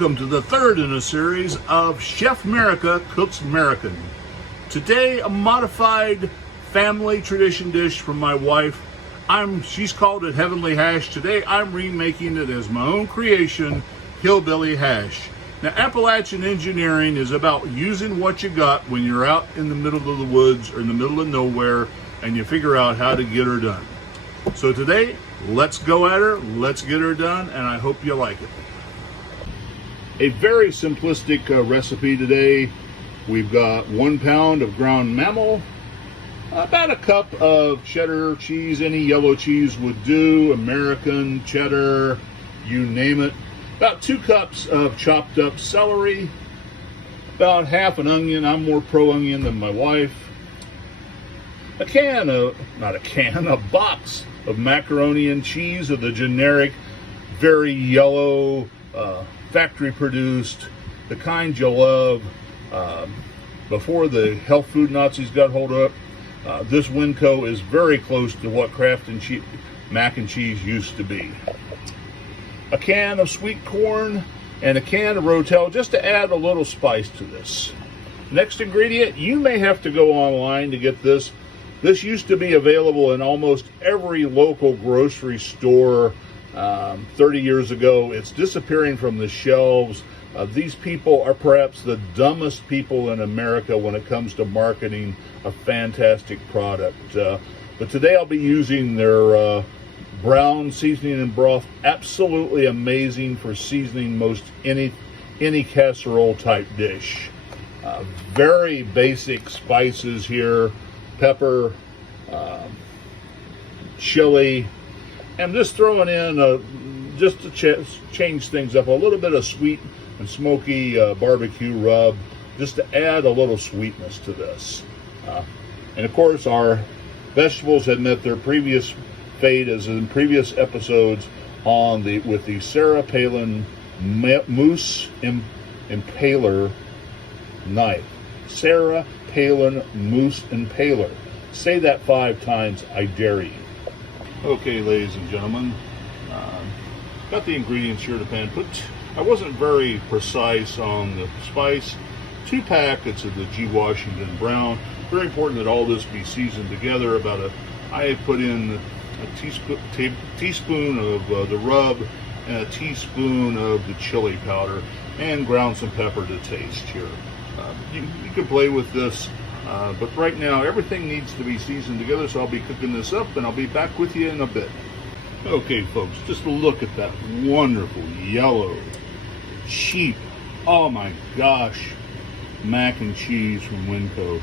Welcome to the third in a series of Chef Merica Cooks American. Today, a modified family tradition dish from my wife. She's called it Heavenly Hash. Today, I'm remaking it as my own creation, Hillbilly Hash. Now, Appalachian engineering is about using what you got when you're out in the middle of the woods or in the middle of nowhere and you figure out how to get her done. So today, let's go at her, let's get her done, and I hope you like it. A very simplistic recipe today. We've got 1 pound of ground mammal, about a cup of cheddar cheese, any yellow cheese would do, American, cheddar, you name it. About 2 cups of chopped up celery, about half an onion, I'm more pro onion than my wife. A box of macaroni and cheese of the generic, very yellow, factory produced, the kind you love. Before the health food Nazis got hold of it, this Winco is very close to what Kraft and mac and cheese used to be. A can of sweet corn and a can of Rotel just to add a little spice to this. Next ingredient, you may have to go online to get this. This used to be available in almost every local grocery store 30 years ago. It's disappearing from the shelves. These people are perhaps the dumbest people in America when it comes to marketing a fantastic product. But today I'll be using their brown seasoning and broth. Absolutely amazing for seasoning most any casserole type dish. Very basic spices here, pepper, chili. I'm just throwing in, just to change things up, a little bit of sweet and smoky barbecue rub, just to add a little sweetness to this. And of course, our vegetables had met their previous fate, as in previous episodes, with the Sarah Palin Moose Impaler knife. Sarah Palin Moose Impaler. Say that 5 times, I dare you. Okay, ladies and gentlemen, got the ingredients here to pan. I wasn't very precise on the spice. 2 packets of the G. Washington Brown. Very important that all this be seasoned together. I put in a teaspoon of the rub and a teaspoon of the chili powder, and ground some pepper to taste here. You can play with this. But right now, everything needs to be seasoned together, so I'll be cooking this up, and I'll be back with you in a bit. Okay, folks, just look at that wonderful yellow, cheap, oh my gosh, mac and cheese from Winco.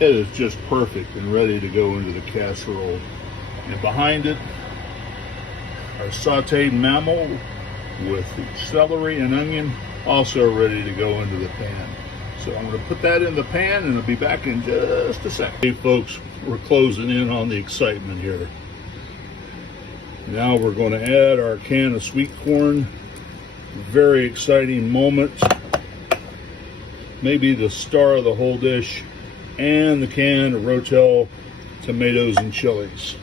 It is just perfect and ready to go into the casserole. And behind it, our sauteed mammal with celery and onion, also ready to go into the pan. So I'm going to put that in the pan, and I'll be back in just a second. Hey folks, we're closing in on the excitement here. Now we're going to add our can of sweet corn. Very exciting moment. Maybe the star of the whole dish. And the can of Rotel tomatoes and chilies.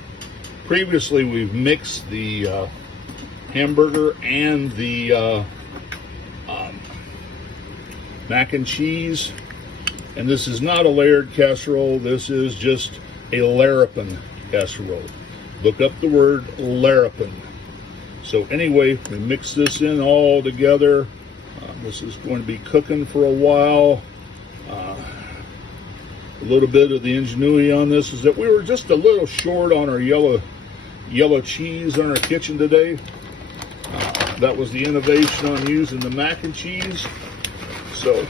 Previously we've mixed the hamburger and the mac and cheese, and this is not a layered casserole. This is just a larapin casserole. Look up the word larapin. So anyway, we mix this in all together. This is going to be cooking for a while. A little bit of the ingenuity on this is that we were just a little short on our yellow cheese in our kitchen today. That was the innovation on using the mac and cheese. So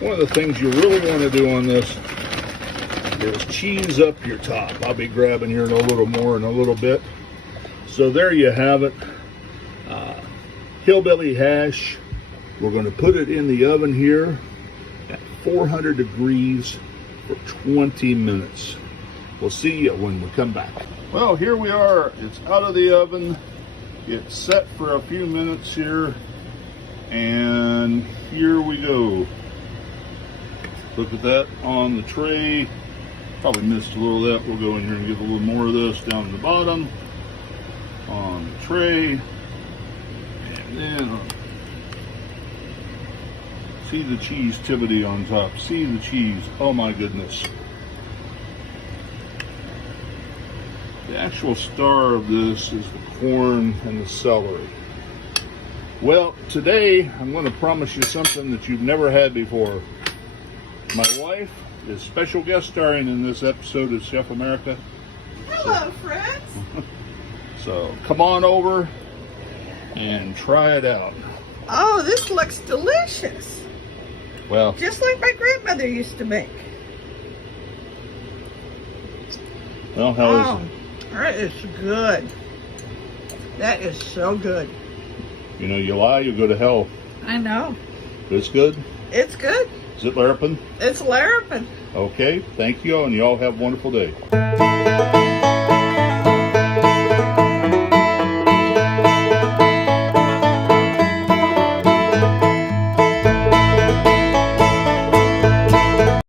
one of the things you really want to do on this is cheese up your top. I'll be grabbing here in a little more in a little bit. So there you have it. Hillbilly hash. We're going to put it in the oven here at 400 degrees for 20 minutes. We'll see you when we come back. Well, here we are. It's out of the oven. It's set for a few minutes here. And here we go. Look at that on the tray. Probably missed a little of that. We'll go in here and give a little more of this down at the bottom on the tray. And then See the cheese-tivity on top. See the cheese. Oh my goodness. The actual star of this is the corn and the celery. Well, today I'm going to promise you something that you've never had before. My wife is special guest starring in this episode of Chef America. Hello, friends. So come on over and try it out. Oh, this looks delicious. Well, Just like my grandmother used to make. well, how is Oh, that is good. That is so good. it? You know, you lie, you go to hell. I know. It's good. It's good. Is it Larapin? It's Larapin. Okay, thank you, and you all have a wonderful day.